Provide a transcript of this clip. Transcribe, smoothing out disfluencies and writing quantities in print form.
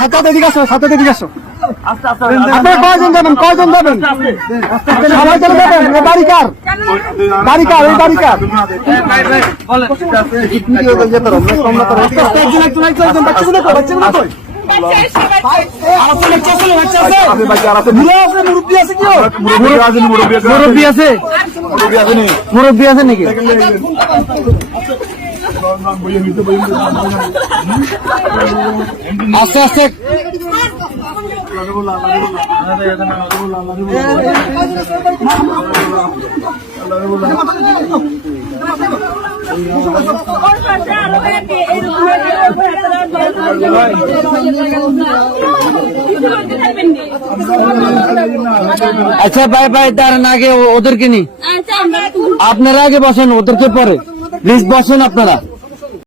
সাথে দিকে আসো, সাথে দিকে আসো। আপনার কয়জন যাবেন, কয়জন যাবেন? সবাই চলে যাবেন। বাড়ি কার? বাড়ি কার? এই বাড়ি কার? মুরব্বী আছে নাকি? আস্তে আস্তে আচ্ছা ভাই ভাই দাঁড়ান, আগে ওদেরকে নি, আপনারা আগে বসেন, ওদেরকে পরে প্লিজ বসেন আপনারা।